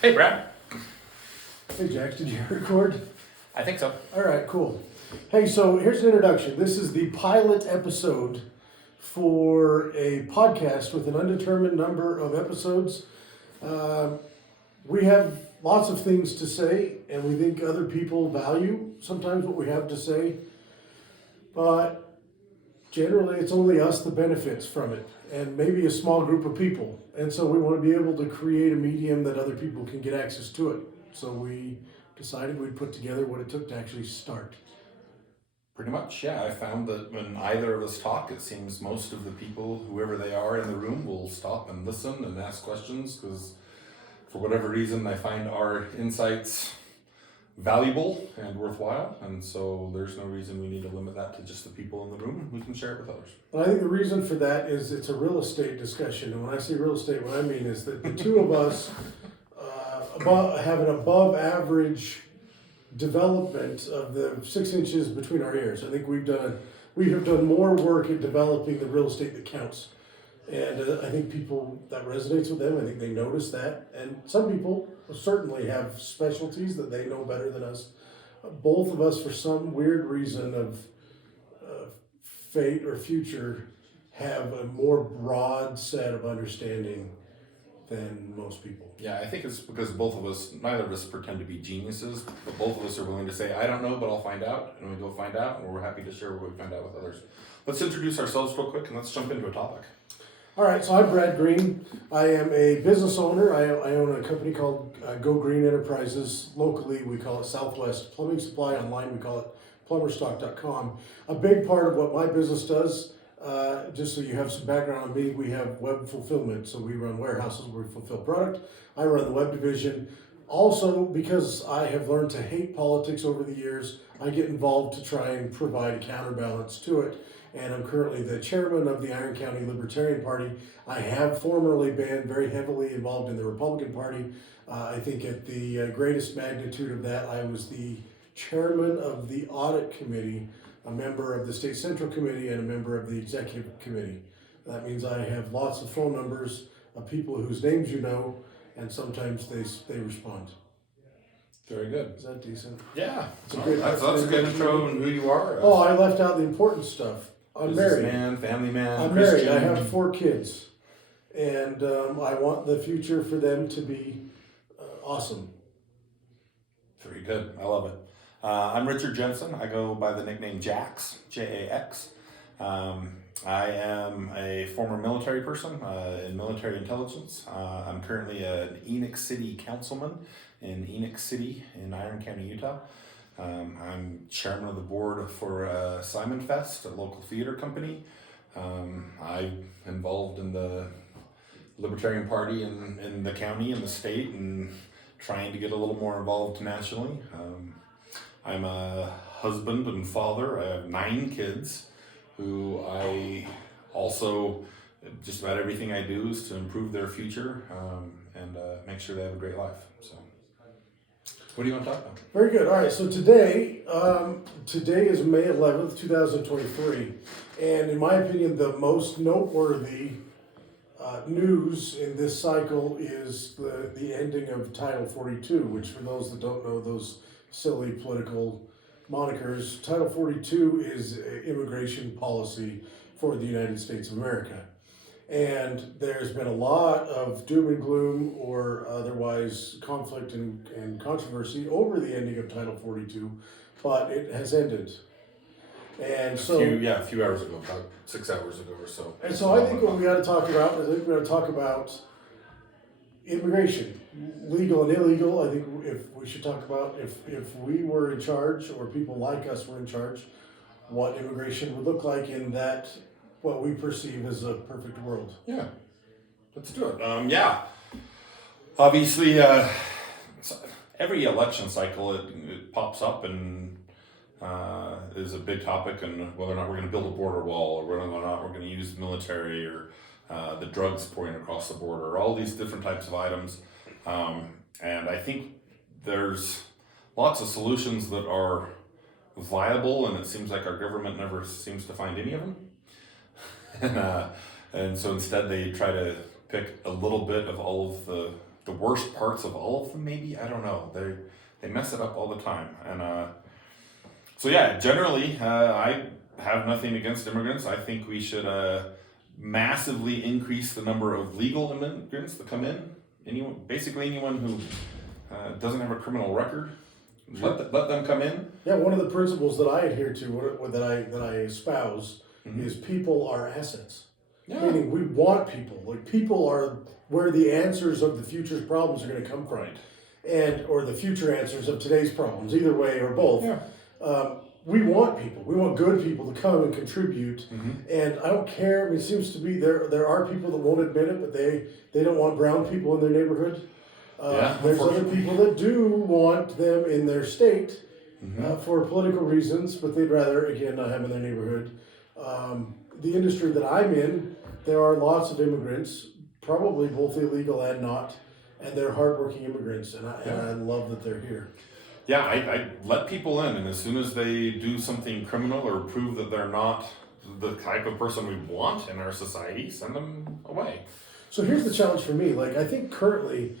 Hey, Brad. Hey, Jax, did you record? I think so. All right, cool. Hey, so here's an introduction. This is the pilot episode for a podcast with an undetermined number of episodes. We have lots of things to say, and we think other people value sometimes what we have to say, but generally it's only us that benefits from it, and maybe a small group of people. And so we want to be able to create a medium that other people can get access to it. So we decided we'd put together what it took to actually start. Pretty much, yeah. I found that when either of us talk, it seems most of the people, whoever they are in the room, will stop and listen and ask questions because for whatever reason they find our insights valuable and worthwhile, and so there's no reason we need to limit that to just the people in the room. We can share it with others. And I think the reason for that is it's a real estate discussion. And when I say real estate, what I mean is that the two of us have an above average development of the 6 inches between our ears. I think we have done more work at developing the real estate that counts. And I think people, that resonates with them. I think they notice that. And some people certainly have specialties that they know better than us. Both of us, for some weird reason of fate or future, have a more broad set of understanding than most people. Yeah, I think it's because both of us, neither of us pretend to be geniuses, but both of us are willing to say, I don't know, but I'll find out. And we go find out, and we're happy to share what we find out with others. Let's introduce ourselves real quick, and let's jump into a topic. All right, so I'm Brad Green. I am a business owner. I own a company called Go Green Enterprises. Locally, we call it Southwest Plumbing Supply. Online, we call it plumberstock.com. A big part of what my business does, just so you have some background on me, we have web fulfillment. So we run warehouses where we fulfill product. I run the web division. Also, because I have learned to hate politics over the years, I get involved to try and provide a counterbalance to it. And I'm currently the chairman of the Iron County Libertarian Party. I have formerly been very heavily involved in the Republican Party. I think at the greatest magnitude of that, I was the chairman of the Audit Committee, a member of the State Central Committee, and a member of the Executive Committee. That means I have lots of phone numbers of people whose names you know, and sometimes they respond. Very good. Is that decent? Yeah. That's a good intro and who you are. Oh, I left out the important stuff. I'm married. Man, family man. I'm Christian. married. I have 4 kids, and I want the future for them to be awesome. Very good. I love it. I'm Richard Jensen. I go by the nickname Jax, Jax. I am a former military person in military intelligence. I'm currently an Enoch City councilman in Enoch City in Iron County, Utah. I'm chairman of the board for Simon Fest, a local theater company. I'm involved in the Libertarian Party in the county and the state and trying to get a little more involved nationally. I'm a husband and father. I have 9 kids who I also, just about everything I do is to improve their future and make sure they have a great life. So. What do you want to talk about? Very good. All right. So today is May 11th, 2023. And in my opinion, the most noteworthy news in this cycle is the ending of Title 42, which for those that don't know those silly political monikers, Title 42 is immigration policy for the United States of America. And there's been a lot of doom and gloom or otherwise conflict and controversy over the ending of Title 42, but it has ended. And a few hours ago, about 6 hours ago or so. And so I think what we got to talk about is we got to talk about immigration, legal and illegal. I think if we should talk about if we were in charge or people like us were in charge, what immigration would look like in that what we perceive as a perfect world. Yeah, let's do it. Obviously, every election cycle it pops up and is a big topic, and whether or not we're going to build a border wall, or whether or not we're going to use military, or the drugs pouring across the border, all these different types of items. And I think there's lots of solutions that are viable, and it seems like our government never seems to find any of them. And so instead they try to pick a little bit of all of the the worst parts of all of them. Maybe, I don't know. They mess it up all the time, and so yeah. Generally, I have nothing against immigrants. I think we should massively increase the number of legal immigrants that come in. Anyone who doesn't have a criminal record, let them come in. Yeah, one of the principles that I adhere to, that I espouse, is people are assets. Yeah. Meaning we want people. Like, people are where the answers of the future's problems are going to come from, or the future answers of today's problems, either way or both. Yeah. We want people. We want good people to come and contribute. And I don't care. I mean, it seems to be there are people that won't admit it, but they don't want brown people in their neighborhood. There's other people that do want them in their state for political reasons, but they'd rather, again, not have them in their neighborhood. The industry that I'm in, there are lots of immigrants, probably both illegal and not, and they're hardworking immigrants, and I love that they're here. Yeah, I let people in, and as soon as they do something criminal or prove that they're not the type of person we want in our society, send them away. So here's the challenge for me. Like, I think currently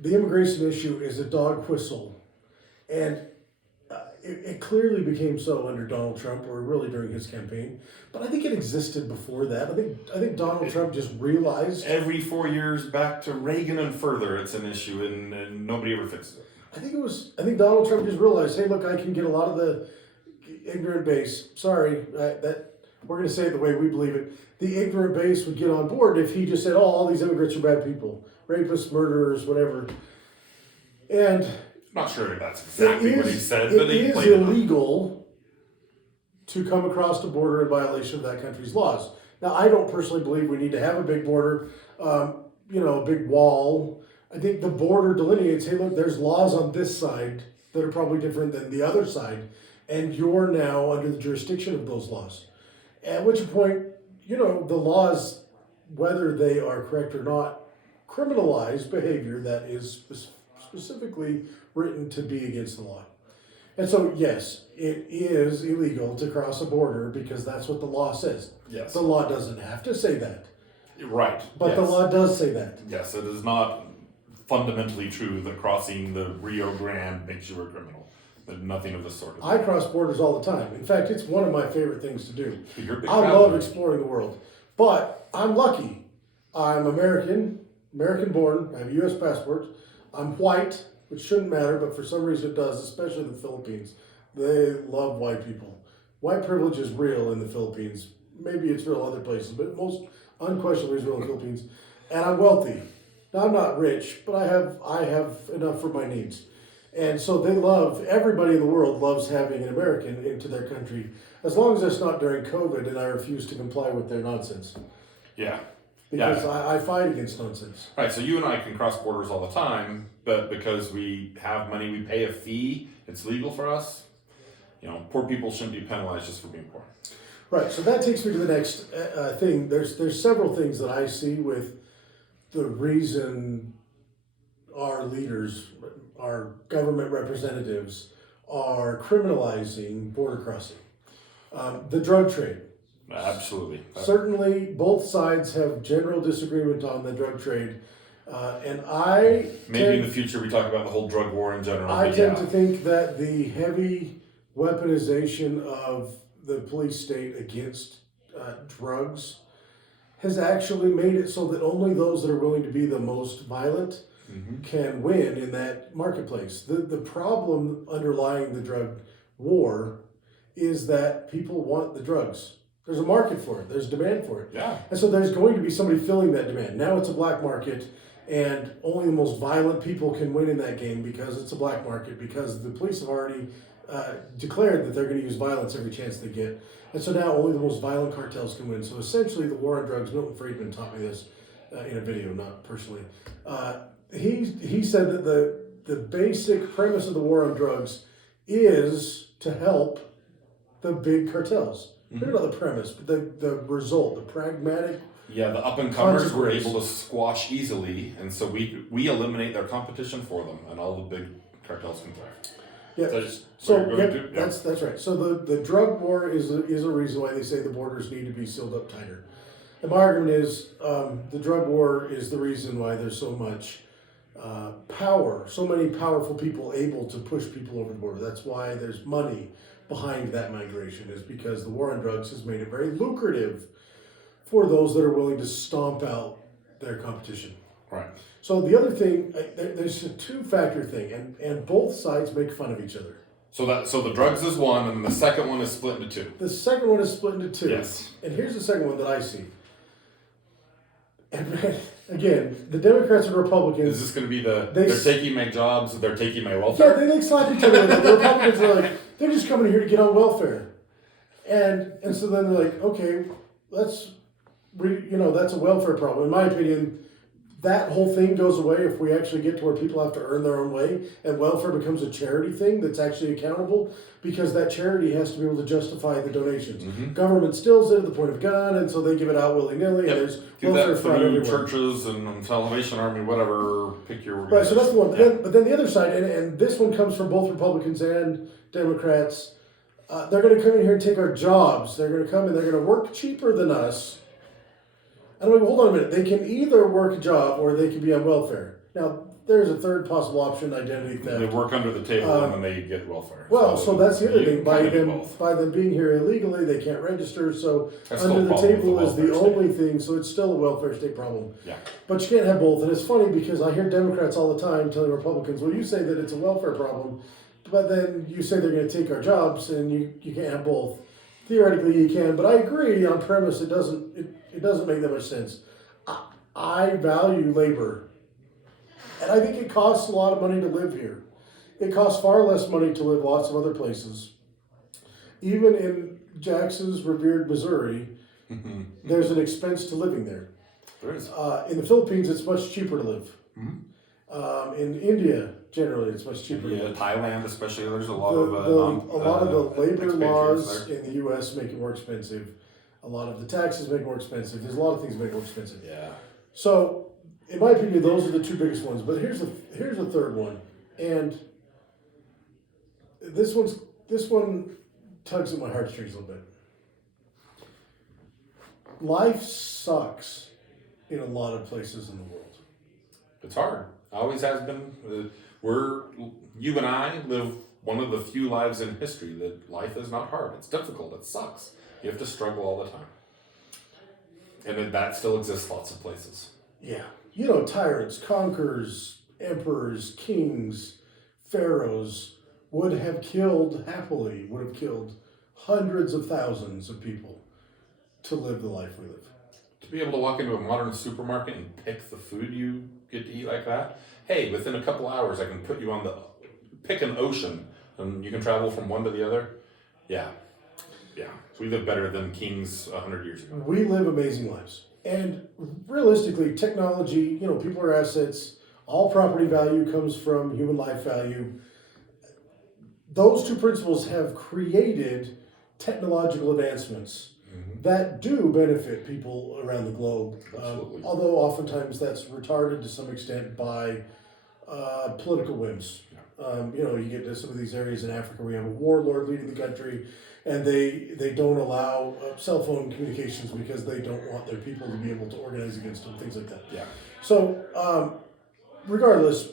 the immigration issue is a dog whistle, and it clearly became so under Donald Trump, or really during his campaign. But I think it existed before that. I think Donald Trump just realized every 4 years back to Reagan and further, it's an issue, and nobody ever fixes it. I think Donald Trump just realized, hey, look, I can get a lot of the ignorant base. Sorry, that we're going to say it the way we believe it. The ignorant base would get on board if he just said, oh, all these immigrants are bad people, rapists, murderers, whatever. And I'm not sure if that's exactly what he said, but it is illegal to come across the border in violation of that country's laws. Now, I don't personally believe we need to have a big border, a big wall. I think the border delineates, hey, look, there's laws on this side that are probably different than the other side, and you're now under the jurisdiction of those laws. At which point, the laws, whether they are correct or not, criminalize behavior that is specifically written to be against the law. And so, yes, it is illegal to cross a border because that's what the law says. Yes. The law doesn't have to say that. Right. But the law does say that. Yes, it is not fundamentally true that crossing the Rio Grande makes you a criminal. Nothing of the sort. I cross borders all the time. In fact, it's one of my favorite things to do. You're a big I love exploring the world. But I'm lucky. I'm American born. I have a U.S. passport. I'm white, which shouldn't matter, but for some reason it does, especially in the Philippines. They love white people. White privilege is real in the Philippines. Maybe it's real other places, but most unquestionably is real in the Philippines. And I'm wealthy. Now, I'm not rich, but I have enough for my needs. And so everybody in the world loves having an American into their country, as long as it's not during COVID and I refuse to comply with their nonsense. Yeah. Because I fight against nonsense. Right, so you and I can cross borders all the time, but because we have money, we pay a fee, it's legal for us. Poor people shouldn't be penalized just for being poor. Right, so that takes me to the next thing. There's several things that I see with the reason our leaders, our government representatives, are criminalizing border crossing. The drug trade. Absolutely. Certainly, both sides have general disagreement on the drug trade. And I maybe in the future we talk about the whole drug war in general. I tend to think that the heavy weaponization of the police state against drugs has actually made it so that only those that are willing to be the most violent can win in that marketplace. The problem underlying the drug war is that people want the drugs. There's a market for it. There's demand for it. Yeah. And so there's going to be somebody filling that demand. Now it's a black market, and only the most violent people can win in that game because it's a black market, because the police have already declared that they're going to use violence every chance they get. And so now only the most violent cartels can win. So essentially the war on drugs, Milton Friedman taught me this in a video, not personally. He said that the basic premise of the war on drugs is to help the big cartels. Maybe not the premise, but the result, the pragmatic. Yeah, the up-and-comers were able to squash easily, and so we eliminate their competition for them, and all the big cartels can thrive. Yeah. That's right. So the drug war is a reason why they say the borders need to be sealed up tighter. And my argument is the drug war is the reason why there's so much power, so many powerful people able to push people over the border. That's why there's money behind that migration, is because the war on drugs has made it very lucrative for those that are willing to stomp out their competition. Right. So the other thing, there's a two-factor thing, and both sides make fun of each other. So the drugs is one, and the second one is split into two. The second one is split into two. Yes. And here's the second one that I see. And again, the Democrats and Republicans. Is this going to be they're taking my jobs, they're taking my welfare? Yeah, they like slap each other. The Republicans are like, they're just coming here to get on welfare, and so then they're like, okay, that's a welfare problem. In my opinion, that whole thing goes away if we actually get to where people have to earn their own way, and welfare becomes a charity thing that's actually accountable, because that charity has to be able to justify the donations. Mm-hmm. Government steals it at the point of gun, and so they give it out willy-nilly, and there's do welfare that fraud through everywhere. churches and Salvation Army, whatever, pick your Right, so that's the one. Yeah. But then the other side, and this one comes from both Republicans and Democrats, they're going to come in here and take our jobs. They're going to come and they're going to work cheaper than us. And I'm like, hold on a minute. They can either work a job or they can be on welfare. Now, there's a third possible option, identity theft. They work under the table and then they get welfare. Well, so that's the other you thing. can do both. By them being here illegally, they can't register. So That's under still a the problem with table the is the welfare only thing. So it's still a welfare state problem. Yeah. But you can't have both. And it's funny because I hear Democrats all the time telling Republicans, well, you say that it's a welfare problem, but then you say they're going to take our jobs, and you can't have both. Theoretically, you can, but I agree on premise it doesn't make that much sense. I value labor, and I think it costs a lot of money to live here. It costs far less money to live lots of other places. Even in Jax's revered Missouri, there's an expense to living there. There is. In the Philippines, it's much cheaper to live. Mm-hmm. In India, generally, it's much cheaper. Yeah, Thailand especially. There's a lot A of lot of the labor expatriates laws there. in the U.S. make it more expensive. A lot of the taxes make it more expensive. There's a lot of things that make it more expensive. Yeah. So, in my opinion, those are the two biggest ones. But here's a third one, and this one tugs at my heartstrings a little bit. Life sucks in a lot of places in the world. It's hard. Always has been. You and I live one of the few lives in history that life is not hard. It's difficult. It sucks. You have to struggle all the time. And that still exists lots of places. Yeah. Tyrants, conquerors, emperors, kings, pharaohs would have killed hundreds of thousands of people to live the life we live. To be able to walk into a modern supermarket and pick the food you get to eat like that. Hey, within a couple hours, I can put you pick an ocean, and you can travel from one to the other. Yeah. Yeah. We live better than kings 100 years ago. We live amazing lives. And realistically, technology, people are assets. All property value comes from human life value. Those two principles have created technological advancements that do benefit people around the globe. Although oftentimes that's retarded to some extent by political whims. You get to some of these areas in Africa where you have a warlord leading the country, and they don't allow cell phone communications because they don't want their people to be able to organize against them, things like that. Yeah. So, regardless,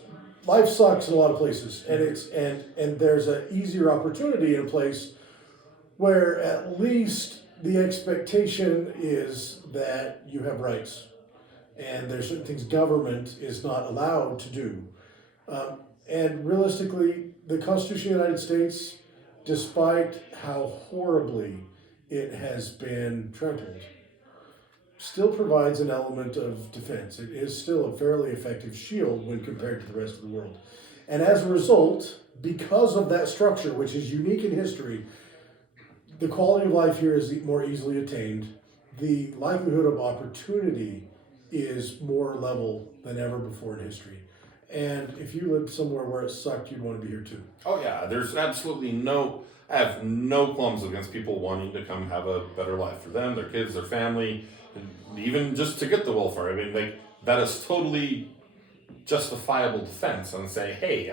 life sucks in a lot of places, and there's an easier opportunity in a place where at least the expectation is that you have rights, and there's certain things government is not allowed to do. And realistically, the Constitution of the United States, despite how horribly it has been trampled, still provides an element of defense. It is still a fairly effective shield when compared to the rest of the world. And as a result, because of that structure, which is unique in history, the quality of life here is more easily attained. The likelihood of opportunity is more level than ever before in history. And if you lived somewhere where it sucked, you'd want to be here too. Oh yeah, there's absolutely I have no qualms against people wanting to come have a better life for them, their kids, their family, and even just to get the welfare. I mean, that is totally justifiable defense, and say, hey,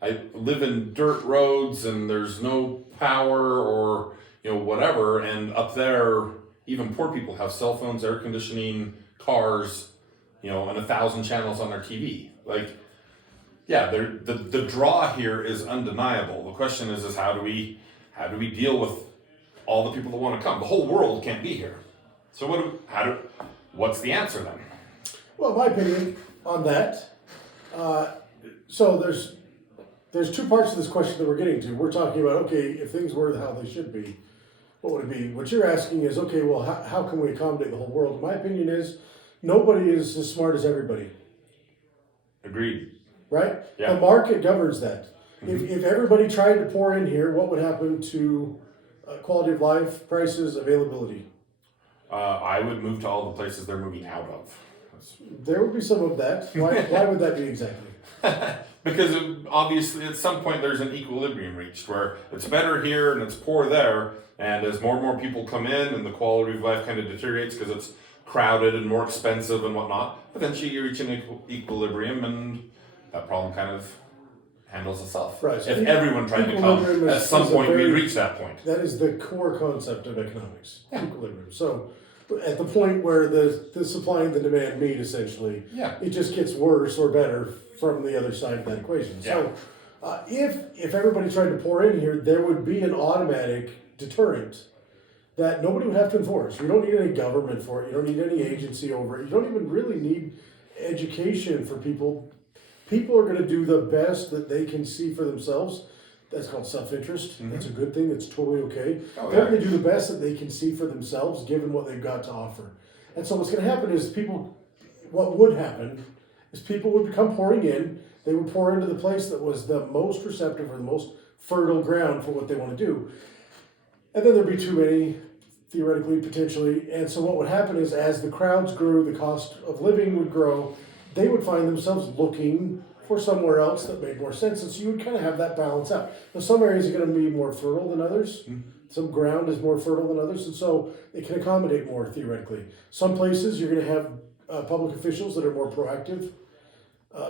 I live in dirt roads and there's no power or whatever, and up there even poor people have cell phones, air conditioning, cars. and 1,000 channels on their TV. Like, yeah, the draw here is undeniable. The question is how do we deal with all the people that want to come? The whole world can't be here. So what's the answer then? Well, my opinion on that, so there's two parts of this question that we're getting to. We're talking about, okay, if things were how they should be, what would it be? What you're asking is, okay, well, how can we accommodate the whole world? My opinion is, nobody is as smart as everybody. Agreed. Right? Yeah. The market governs that. If everybody tried to pour in here, what would happen to quality of life, prices, availability? I would move to all the places they're moving out of. There would be some of that. Why would that be exactly? Because obviously at some point there's an equilibrium reached where it's better here and it's poor there, and as more and more people come in and the quality of life kind of deteriorates because it's crowded and more expensive and whatnot, eventually you reach an equilibrium and that problem kind of handles itself. Right. So if everyone tried to come, at some point we'd reach that point. That is the core concept of economics, equilibrium. So at the point where the supply and the demand meet, essentially, it just gets worse or better from the other side of that equation. So if everybody tried to pour in here, there would be an automatic deterrent that nobody would have to enforce. You don't need any government for it. You don't need any agency over it. You don't even really need education for people. People are going to do the best that they can see for themselves. That's called self-interest. That's a good thing. It's totally okay. They're going to do the best that they can see for themselves, given what they've got to offer. And so what's going to happen is what would happen is people would come pouring in. They would pour into the place that was the most receptive or the most fertile ground for what they want to do. And then there'd be too many, theoretically, potentially. And so what would happen is as the crowds grew, the cost of living would grow, they would find themselves looking for somewhere else that made more sense. And so you would kind of have that balance out. Now, some areas are going to be more fertile than others. Some ground is more fertile than others. And so it can accommodate more, theoretically. Some places you're going to have public officials that are more proactive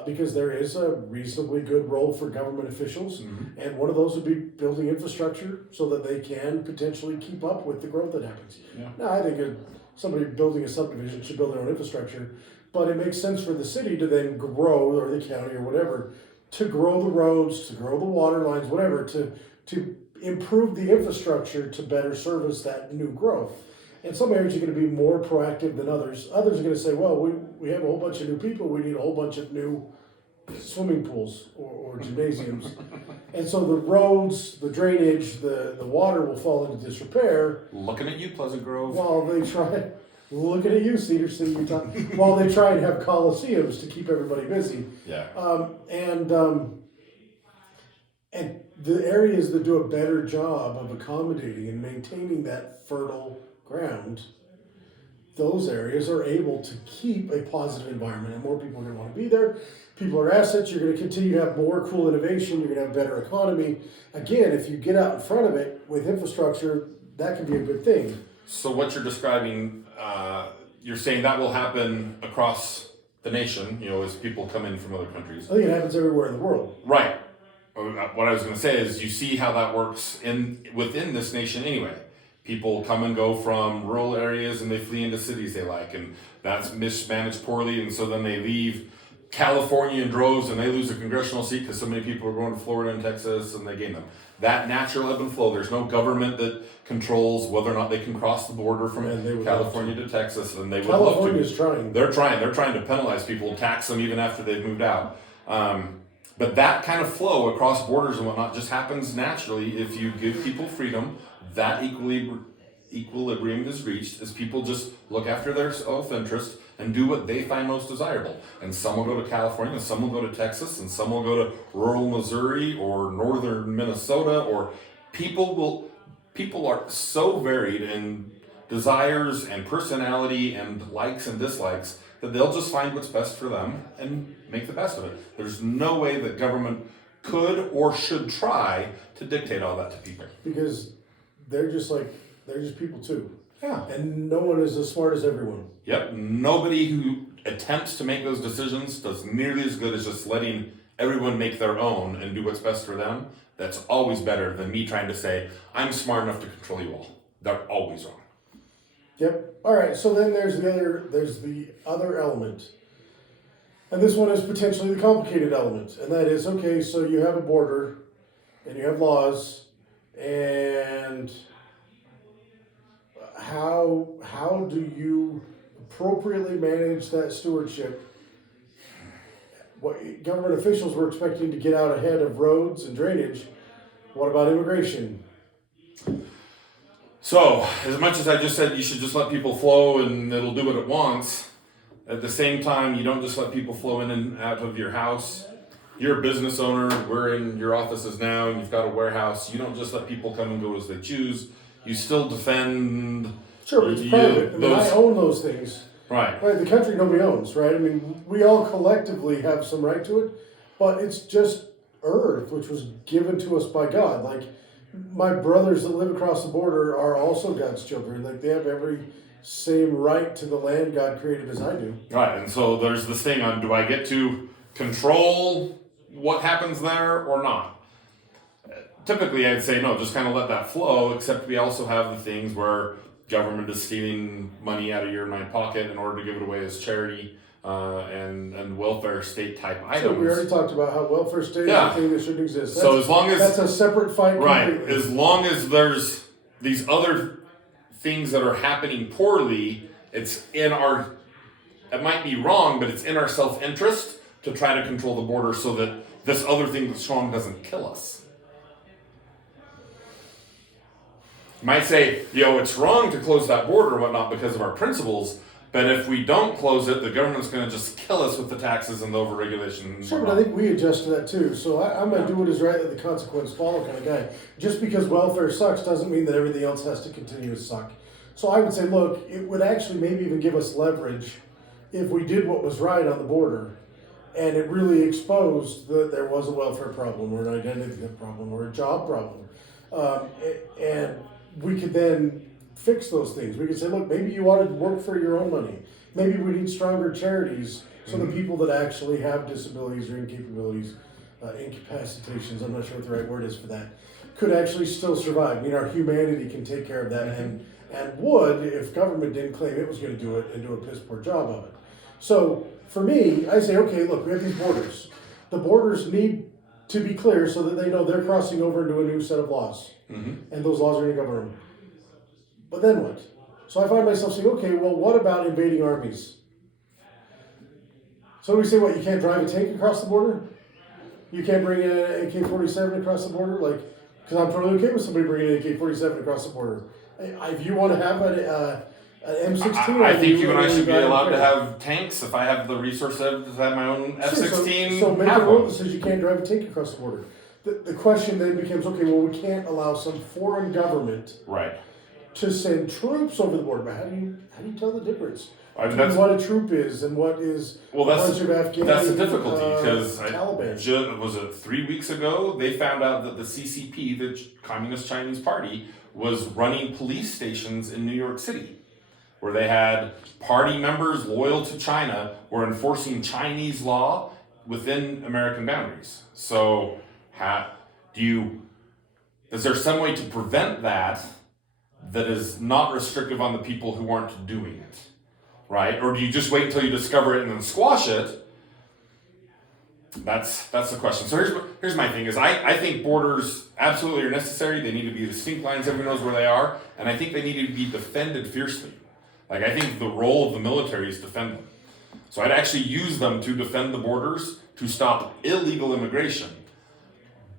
because there is a reasonably good role for government officials. And one of those would be building infrastructure so that they can potentially keep up with the growth that happens. Now, I think somebody building a subdivision should build their own infrastructure. But it makes sense for the city to then grow, or the county or whatever, to grow the roads, to grow the water lines, whatever, to improve the infrastructure to better service that new growth. And some areas are going to be more proactive than others. Others are going to say, well, we have a whole bunch of new people, we need a whole bunch of new swimming pools or gymnasiums. And so the roads, the drainage, the water will fall into disrepair. Looking at you, Pleasant Grove. While they try... Looking at you, Cedar City, Utah, while they try and have coliseums to keep everybody busy. And the areas that do a better job of accommodating and maintaining that fertile ground, those areas are able to keep a positive environment, and more people are going to want to be there. People are assets. You're going to continue to have more cool innovation. You're going to have better economy. Again, if you get out in front of it with infrastructure, that can be a good thing. So what you're describing, you're saying that will happen across the nation, as people come in from other countries. I think it happens everywhere in the world. Right. What I was going to say is you see how that works within this nation anyway. People come and go from rural areas and they flee into cities they like, and that's mismanaged poorly, and so then they leave California in droves and they lose a congressional seat because so many people are going to Florida and Texas and they gain them. That natural ebb and flow. There's no government that controls whether or not they can cross the border from California to Texas, and they would love to. California's trying. They're trying to penalize people, tax them even after they've moved out. But that kind of flow across borders and whatnot just happens naturally if you give people freedom. That equilibrium is reached as people just look after their self-interest and do what they find most desirable. And some will go to California, and some will go to Texas, and some will go to rural Missouri or northern Minnesota. Or people are so varied in desires and personality and likes and dislikes that they'll just find what's best for them and make the best of it. There's no way that government could or should try to dictate all that to people. Because they're just people too. Yeah. And no one is as smart as everyone. Yep. Nobody who attempts to make those decisions does nearly as good as just letting everyone make their own and do what's best for them. That's always better than me trying to say, I'm smart enough to control you all. They're always wrong. Yep. All right. So then there's the other element. And this one is potentially the complicated element, and that is, okay, so you have a border, and you have laws, and how do you appropriately manage that stewardship? What government officials were expecting to get out ahead of roads and drainage. What about immigration? So, as much as I just said you should just let people flow and it'll do what it wants, at the same time, you don't just let people flow in and out of your house. You're a business owner, we're in your offices now, and you've got a warehouse. You don't just let people come and go as they choose. You still defend. Sure, but it's private. I mean, I own those things. Right. Right, the country nobody owns, right? I mean, we all collectively have some right to it, but it's just earth, which was given to us by God. Like, my brothers that live across the border are also God's children. Like, they have every same right to the land God created as I do. Right, and so there's this thing on, do I get to control what happens there or not? Typically, I'd say no, just kind of let that flow, except we also have the things where government is stealing money out of your and my pocket in order to give it away as charity and welfare state type items. So we already talked about how welfare state is a thing that shouldn't exist. So as long as that's a separate fight. Right, completely. as long as there's these other things that are happening poorly, it's in our, it might be wrong, but it's in our self-interest to try to control the border so that this other thing that's wrong doesn't kill us. You might say, it's wrong to close that border and whatnot because of our principles, but if we don't close it, the government's going to just kill us with the taxes and the overregulation. Sure, but I think we adjust to that too. So I'm going to do what is right, let the consequence follow kind of guy. Just because welfare sucks doesn't mean that everything else has to continue to suck. So I would say, look, it would actually maybe even give us leverage if we did what was right on the border and it really exposed that there was a welfare problem or an identity theft problem or a job problem. And we could then fix those things. We could say, look, maybe you ought to work for your own money. Maybe we need stronger charities so the people that actually have disabilities or incapabilities, incapacitations, I'm not sure what the right word is for that, could actually still survive. I mean, our humanity can take care of that and would if government didn't claim it was going to do it and do a piss poor job of it. So for me, I say, okay, look, we have these borders. The borders need to be clear so that they know they're crossing over into a new set of laws. Mm-hmm. And those laws are going to govern them. But then what? So I find myself saying, okay, well, what about invading armies? So we say, what, you can't drive a tank across the border? You can't bring in an AK-47 across the border? Like, because I'm totally okay with somebody bringing an AK-47 across the border. If you want to have an M16... I think you and I should be allowed to have tanks if I have the resources to have my own F-16. So make a rule that says you can't drive a tank across the border. The question then becomes, okay, well, we can't allow some foreign government to send troops over the border. But how do you tell the difference between what a troop is and what is a bunch of Afghan that's the difficulty, because Taliban? Was it 3 weeks ago, they found out that the CCP, the Communist Chinese Party, was running police stations in New York City, where they had party members loyal to China were enforcing Chinese law within American boundaries. So is there some way to prevent that is not restrictive on the people who aren't doing it, right? Or do you just wait until you discover it and then squash it? That's the question. So here's my thing is I think borders absolutely are necessary. They need to be distinct lines, everyone knows where they are, and I think they need to be defended fiercely. Like, I think the role of the military is defend them. So I'd actually use them to defend the borders, to stop illegal immigration.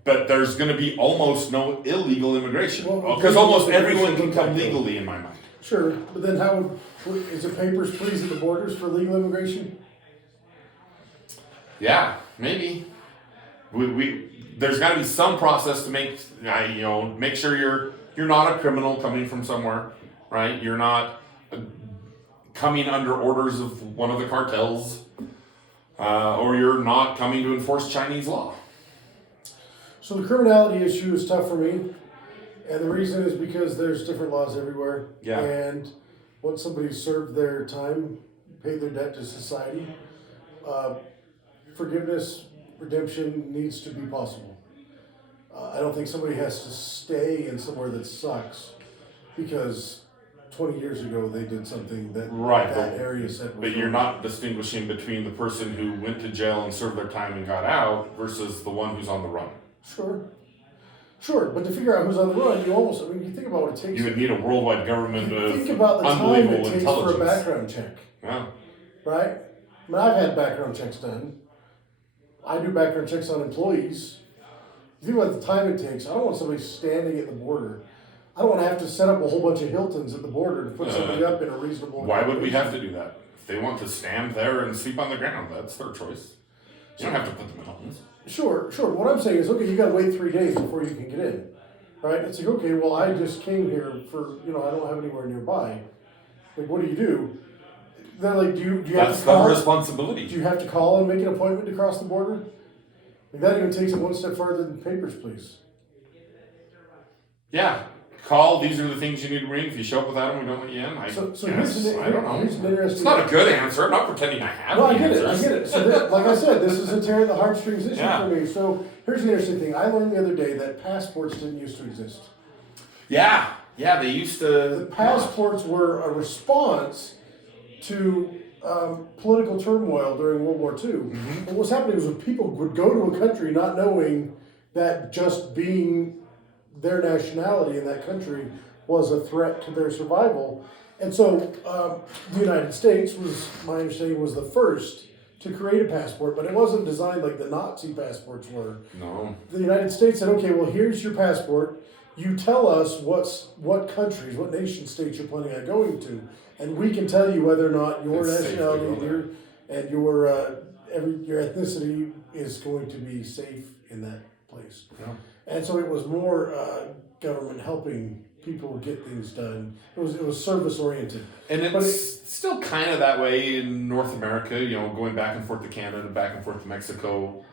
But there's going to be almost no illegal immigration, because almost everyone can come legally in my mind. Sure, but then is it papers, please, at the borders for legal immigration? Yeah, maybe. There's got to be some process to make sure you're not a criminal coming from somewhere, right? You're not coming under orders of one of the cartels, or you're not coming to enforce Chinese law. So the criminality issue is tough for me, and the reason is because there's different laws everywhere. Yeah. And once somebody's served their time, paid their debt to society, forgiveness, redemption needs to be possible. I don't think somebody has to stay in somewhere that sucks because 20 years ago they did something that Right, that area said was but you're wrong. not distinguishing between the person who went to jail and served their time and got out versus the one who's on the run. Sure, but to figure out who's on the run, you almost, I mean, you think about what it takes. You would need a worldwide government of Think about the time unbelievable it takes intelligence. for a background check, Yeah. right? I mean, I've had background checks done. I do background checks on employees. You think about the time it takes. I don't want somebody standing at the border. I don't want to have to set up a whole bunch of Hiltons at the border to put somebody up in a reasonable. Why would we have to do that? If they want to stand there and sleep on the ground, that's their choice. You don't have to put them in homes. Sure. What I'm saying is, okay, you got to wait 3 days before you can get in, right? It's like, okay, well, I just came here for, I don't have anywhere nearby. Like, what do? They're like, do you have That's to the call? responsibility. Do you have to call and make an appointment to cross the border? Like, that even takes it one step farther than papers, please. Yeah. Call, these are the things you need to bring. If you show up without them, we don't let you in. I don't know. Here's an interesting. It's not a good answer. I'm not pretending I have No, the I get answers. it. So, like I said, this is a tear at the heartstrings issue Yeah. for me. So, here's the interesting thing. I learned the other day that passports didn't used to exist. Yeah, they used to. The passports were a response to political turmoil during World War II. Mm-hmm. What was happening was when people would go to a country not knowing that just being their nationality in that country was a threat to their survival. And so the United States my understanding, was the first to create a passport, but it wasn't designed like the Nazi passports were. No. The United States said, okay, well, here's your passport. You tell us what countries, what nation states you're planning on going to, and we can tell you whether or not your It's safe to nationality go there. and your ethnicity is going to be safe in that place. Yeah. And so it was more government helping people get things done. It was service oriented. And But it's still kind of that way in North America, going back and forth to Canada, back and forth to Mexico.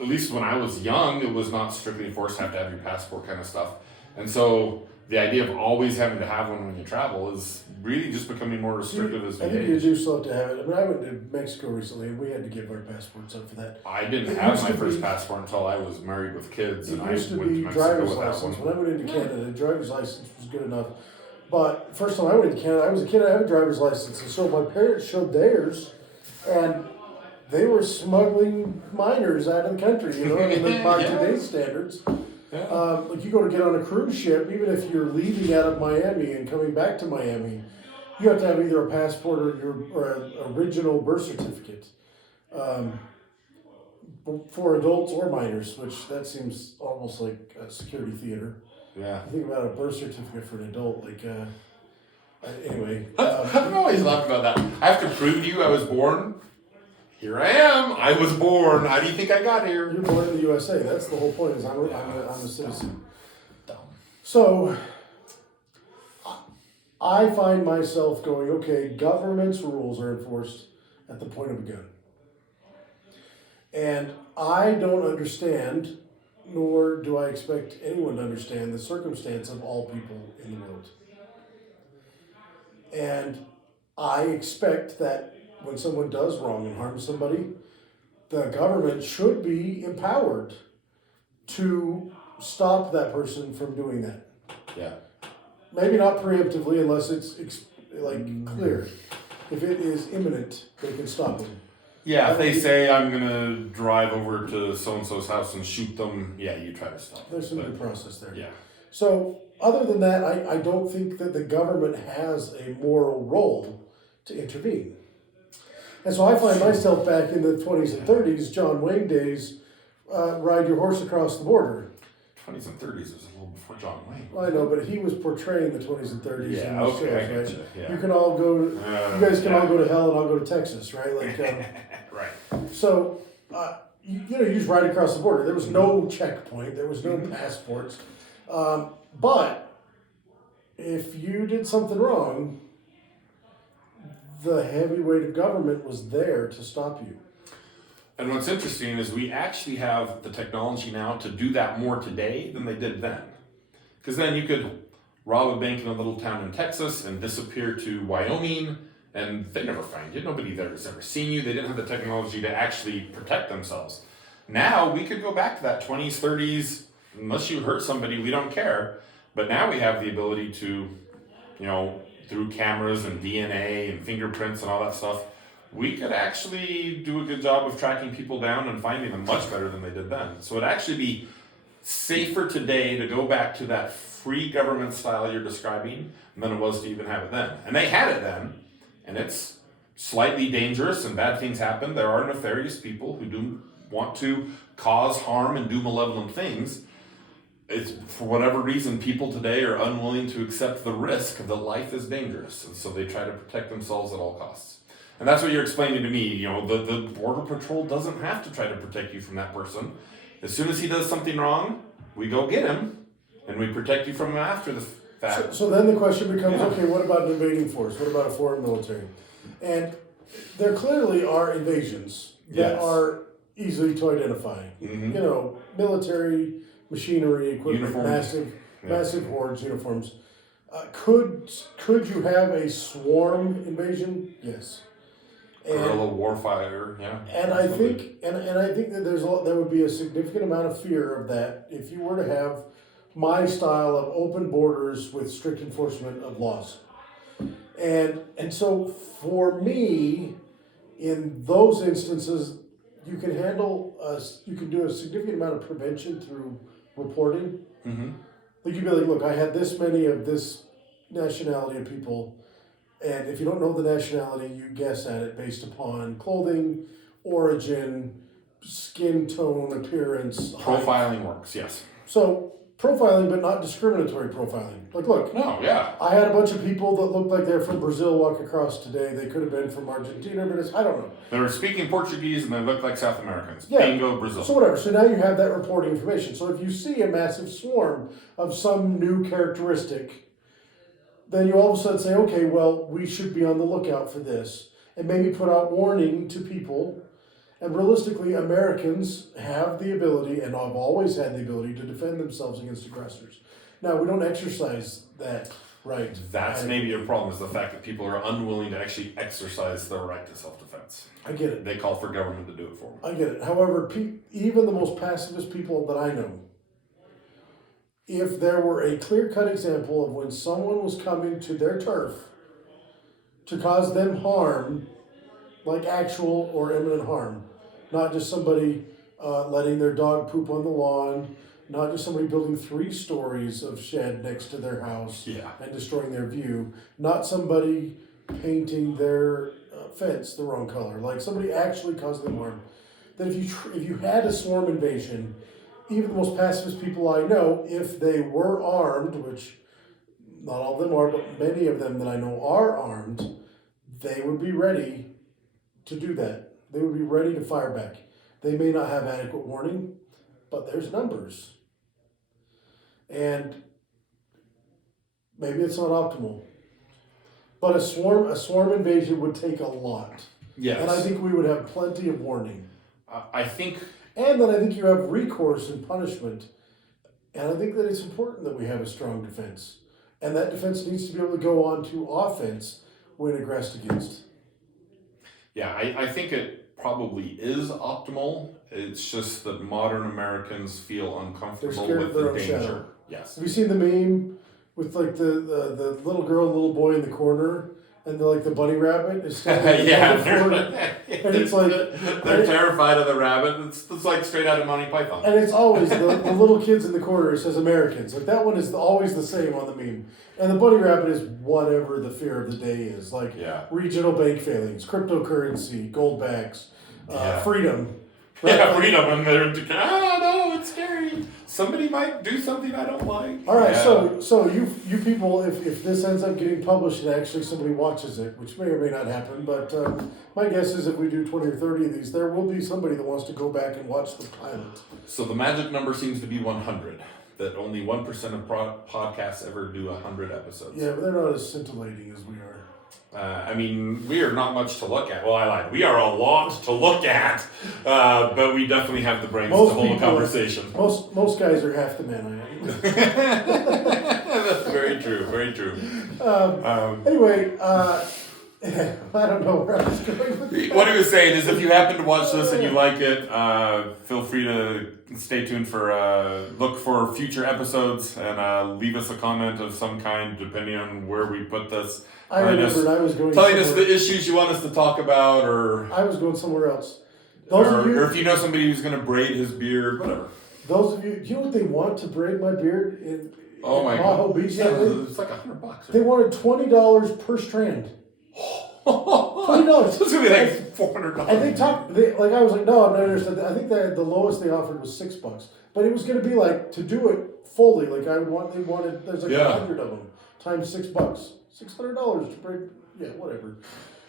At least when I was young, it was not strictly enforced, have to have your passport kind of stuff. And so the idea of always having to have one when you travel is really just becoming more restrictive as we I think you age. do still have to have it. I mean, I went to Mexico recently, and we had to give our passports up for that. I didn't It have used my to first be- passport until I was married with kids, It and I used to went to be Mexico driver's with that license. one. When I went into Canada, driver's license was good enough. But first time I went into Canada, I was a kid. I had a driver's license, and so my parents showed theirs, and they were smuggling minors out of the country. I mean, by Yeah. today's standards. Yeah. Like you go to get on a cruise ship, even if you're leaving out of Miami and coming back to Miami, you have to have either a passport or an original birth certificate for adults or minors, which that seems almost like a security theater. Yeah. You think about a birth certificate for an adult, like anyway. I've always laughed about that. I have to prove to you I was born. Here I am. I was born. How do you think I got here? You're born in the USA. That's the whole point. Is I'm a citizen. Dumb. So I find myself going, okay, government's rules are enforced at the point of a gun. And I don't understand, nor do I expect anyone to understand the circumstance of all people in the world. And I expect that when someone does wrong and harms somebody, the government should be empowered to stop that person from doing that. Yeah. Maybe not preemptively unless it's clear. If it is imminent, they can stop them. Yeah, if they say I'm gonna drive over to so and so's house and shoot them, yeah, you try to stop. There's some But, due process there. Yeah. So other than that, I don't think that the government has a moral role to intervene. And so I find myself back in the 20s and 30s, John Wayne days, ride your horse across the border. 20s and 30s is a little before John Wayne. Well, I know, but he was portraying the 20s and 30s. Yeah, in the okay, I shows, get right? you. Yeah. You can all go. You guys can all go to hell, and I'll go to Texas, right? Like, Right. so you just ride across the border. There was no checkpoint. There was no passports. But if you did something wrong, the heavy weight of government was there to stop you. And what's interesting is we actually have the technology now to do that more today than they did then. Because then you could rob a bank in a little town in Texas and disappear to Wyoming, and they never find you. Nobody there has ever seen you. They didn't have the technology to actually protect themselves. Now we could go back to that 20s, 30s, unless you hurt somebody, we don't care. But now we have the ability to, through cameras and DNA and fingerprints and all that stuff, we could actually do a good job of tracking people down and finding them much better than they did then. So it'd actually be safer today to go back to that free government style you're describing than it was to even have it then. And they had it then, and it's slightly dangerous and bad things happen. There are nefarious people who do want to cause harm and do malevolent things. It's, for whatever reason, people today are unwilling to accept the risk that life is dangerous, and so they try to protect themselves at all costs. And that's what you're explaining to me. You know, the Border Patrol doesn't have to try to protect you from that person. As soon as he does something wrong, we go get him, and we protect you from him after the fact. So then the question becomes, okay, what about an invading force? What about a foreign military? And there clearly are invasions that are easily to identify. Mm-hmm. You know, military, machinery, equipment, Uniforms. massive hordes, uniforms. Could you have a swarm invasion? Yes. Guerrilla warfare, yeah. And I think that there would be a significant amount of fear of that if you were to have my style of open borders with strict enforcement of laws. And so for me, in those instances, you can do a significant amount of prevention through reporting. Mm-hmm. Like you'd be like, look, I had this many of this nationality of people. And if you don't know the nationality, you guess at it based upon clothing, origin, skin tone, appearance. Profiling works, yes. So profiling, but not discriminatory profiling. Like, look, No, yeah. I had a bunch of people that looked like they're from Brazil walk across today. They could have been from Argentina, but I don't know. They were speaking Portuguese and they looked like South Americans. Yeah. Bingo, Brazil. So whatever. So now you have that reporting information. So if you see a massive swarm of some new characteristic, then you all of a sudden say, okay, well, we should be on the lookout for this. And maybe put out warning to people. And realistically, Americans have the ability, and have always had the ability, to defend themselves against aggressors. Now, we don't exercise that right. That's maybe a problem, is the fact that people are unwilling to actually exercise their right to self-defense. I get it. They call for government to do it for them. I get it. However, even the most pacifist people that I know, if there were a clear-cut example of when someone was coming to their turf to cause them harm, like actual or imminent harm, not just somebody letting their dog poop on the lawn, not just somebody building 3 stories of shed next to their house and destroying their view, not somebody painting their fence the wrong color, like somebody actually causing them harm. That if you had a swarm invasion, even the most pacifist people I know, if they were armed, which not all of them are, but many of them that I know are armed, they would be ready to do that. They would be ready to fire back. They may not have adequate warning, but there's numbers. And maybe it's not optimal. But a swarm invasion would take a lot. Yes. And I think we would have plenty of warning. I think... And then I think you have recourse and punishment. And I think that it's important that we have a strong defense. And that defense needs to be able to go on to offense when aggressed against. Yeah, I think it probably is optimal. It's just that modern Americans feel uncomfortable with the danger. Shadow. Yes. Have you seen the meme with like the little girl, little boy in the corner, and the bunny rabbit is standing in the corner, and it's like they're terrified of the rabbit. It's like straight out of Monty Python. And it's always the little kids in the corner. It says Americans. Like that one is always the same on the meme. And the bunny rabbit is whatever the fear of the day is, like regional bank failings, cryptocurrency, gold backs, freedom. Right? Yeah, freedom, and they're no, it's scary. Somebody might do something I don't like. All right, so you people, if this ends up getting published and actually somebody watches it, which may or may not happen, but my guess is if we do 20 or 30 of these, there will be somebody that wants to go back and watch the pilot. So the magic number seems to be 100. That only 1% of podcasts ever do 100 episodes. Yeah, but they're not as scintillating as we are. I mean, we are not much to look at. Well, I lied. We are a lot to look at, but we definitely have the brains to hold a conversation. Most guys are half the man I am. That's very true. Very true. Anyway, I don't know where I was going with that. What he was saying is, if you happen to watch this and you like it, feel free to stay tuned for look for future episodes and leave us a comment of some kind, depending on where we put this. I remembered I was going telling us somewhere. the issues you want us to talk about, or I was going somewhere else. Those of you, or if you know somebody who's going to braid his beard, whatever. those of you, do you know what they want to braid my beard in Tahoe Beach? Yeah, it's like $100. They wanted $20 per strand. $20. It's gonna be like $400. And I was like, no, I'm not interested. I think that the lowest they offered was $6, but it was going to be like to do it fully. Like they wanted. There's like 100 of them times $6, $600 to break. Yeah, whatever.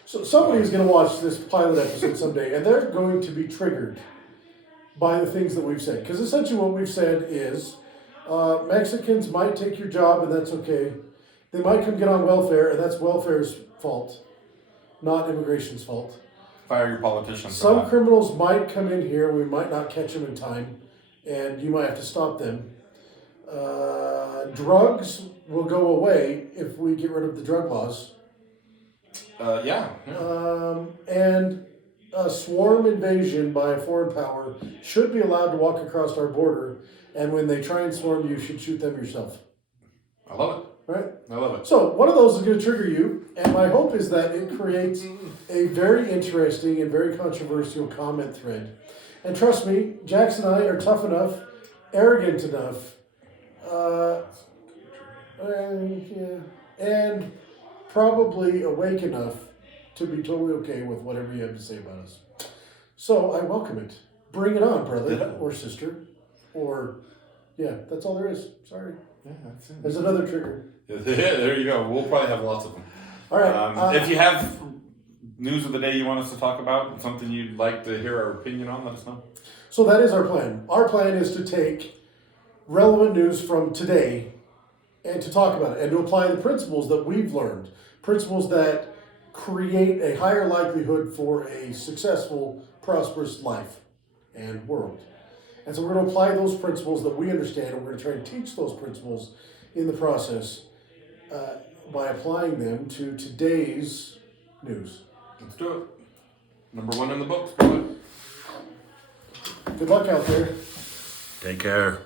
So somebody's going to watch this pilot episode someday, and they're going to be triggered by the things that we've said. Because essentially, what we've said is Mexicans might take your job, and that's okay. They might come get on welfare, and that's welfare's fault, not immigration's fault. Fire your politicians. Some criminals might come in here, we might not catch them in time, and you might have to stop them. Drugs will go away if we get rid of the drug laws. Yeah. And a swarm invasion by a foreign power should be allowed to walk across our border, and when they try and swarm you should shoot them yourself. I love it. Right? I love it. So one of those is going to trigger you, and my hope is that it creates a very interesting and very controversial comment thread. And trust me, Jax and I are tough enough, arrogant enough, and probably awake enough to be totally okay with whatever you have to say about us. So I welcome it. Bring it on, brother or sister, or that's all there is. Sorry. Yeah, that's it. There's another trigger. There you go. We'll probably have lots of them. All right. If you have news of the day you want us to talk about, something you'd like to hear our opinion on, let us know. So that is our plan. Our plan is to take relevant news from today and to talk about it and to apply the principles that we've learned, principles that create a higher likelihood for a successful, prosperous life and world. And so we're going to apply those principles that we understand, and we're going to try and teach those principles in the process by applying them to today's news. Let's do it. Number 1 in the books. Go ahead. Good luck out there. Take care.